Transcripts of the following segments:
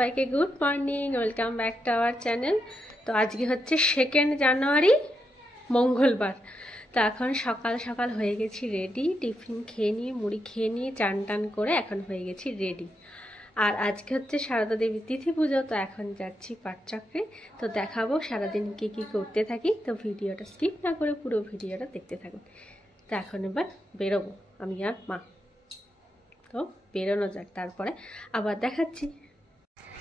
সবাইকে good morning, welcome back to our channel. তো আজকে হচ্ছে 2 জানুয়ারি, মঙ্গলবার। তো এখন সকাল সকাল হয়ে গেছি রেডি, টিফিন খেয়ে নিয়ে মুড়ি খেয়ে নিয়ে চান টান করে এখন হয়ে গেছি রেডি। আর আজকে হচ্ছে সারদা দেবীর তিথি পুজো, তো এখন যাচ্ছি পাটচক্রে। তো দেখাবো সারাদিন কি কি করতে থাকি, তো ভিডিওটা স্কিপ না করে পুরো ভিডিওটা দেখতে থাকুন। তো এখন এবার বেরোবো আমি আর মা, তো বেরোনো যাক, তারপরে আবার দেখাচ্ছি।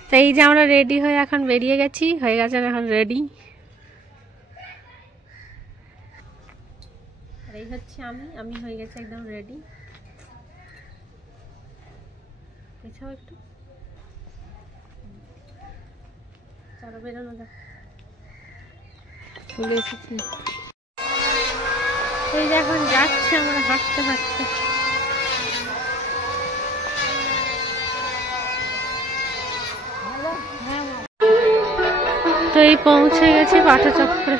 তো এই যে আমরা রেডি হয়ে এখন বেরিয়ে গেছি, হয়ে গেছেন এখন রেডি। আর এই হচ্ছে আমি হয়ে গেছি একদম রেডি। পেছাও একটু, চলো বেরোনো যাক। চলে এসেছি, এই যে এখন যাচ্ছি আমরা হাঁটতে হাঁটতে। তো এই পৌঁছে গেছি পাটচক্রে।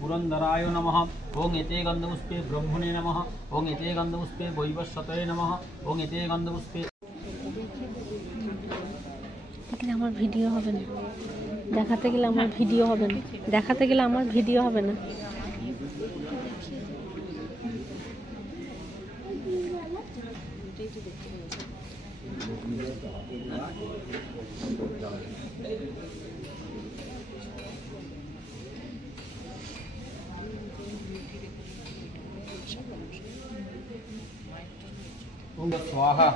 पुरंदराय नमः। ओं एते गंधपुष्पे ब्रह्मणे नमः। ओं एते गंधपुष्पे वैवस्वतये नमः। ओं एते गंधपुष्पे। দেখলে আমার ভিডিও হবে না, দেখাতে গেলে আমার ভিডিও হবে না, দেখাতে গেলে আমার ভিডিও হবে না। ओम स्वाहा।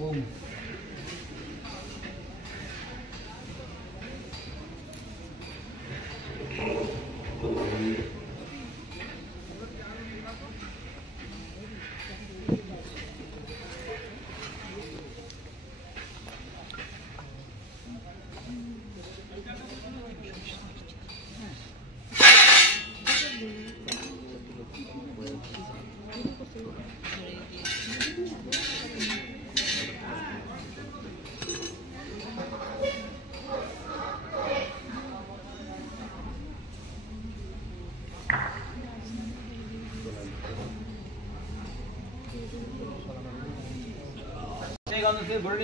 ओम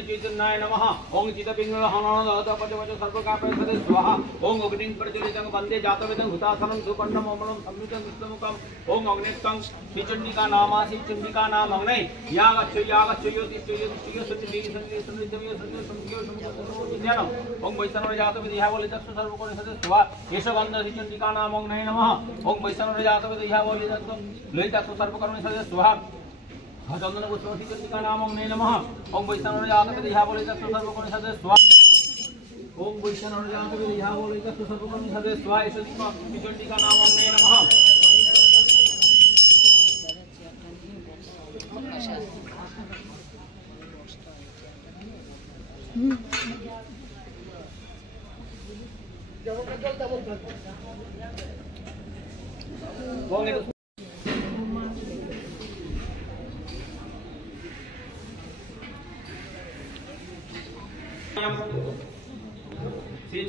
चैतन्याय नमः। ओं चितपिंगलहननदपचवच सर्वकापरिषदे स्वाहा। ओं अग्निं प्रज्वलितं वन्दे जातवेदं हुतासनं सुपर्णं अमलं संयुतं विष्णुमुखम्। ओं अग्नेत्तं श्रीचण्डिका नामा श्रीचण्डिका नाम अग्ने यागच्छ योतिष्ठयो सत्यज्ञानम्। ओं वैष्णव जातवेदं बोलितस्व सर्वकापरिषदे स्वाहा। केशवन्द श्रीचण्डिका नाम अग्ने नमः। ओं वैष्णव जातवेदं बोलितस्व ललितस्व सर्वकापरिषदे स्वाहा। चंदन पुष्पचंडिका नाम अग्ने नमः। ओं वैष्णव जातवेदं बोलितस्व सर्वकापरिषदे स्वाहा। ओं वैष्णव जातवेदं बोलितस्व सर्वकापरिषदे स्वाहा। श्रीचण्डिका नाम अग्ने नमः।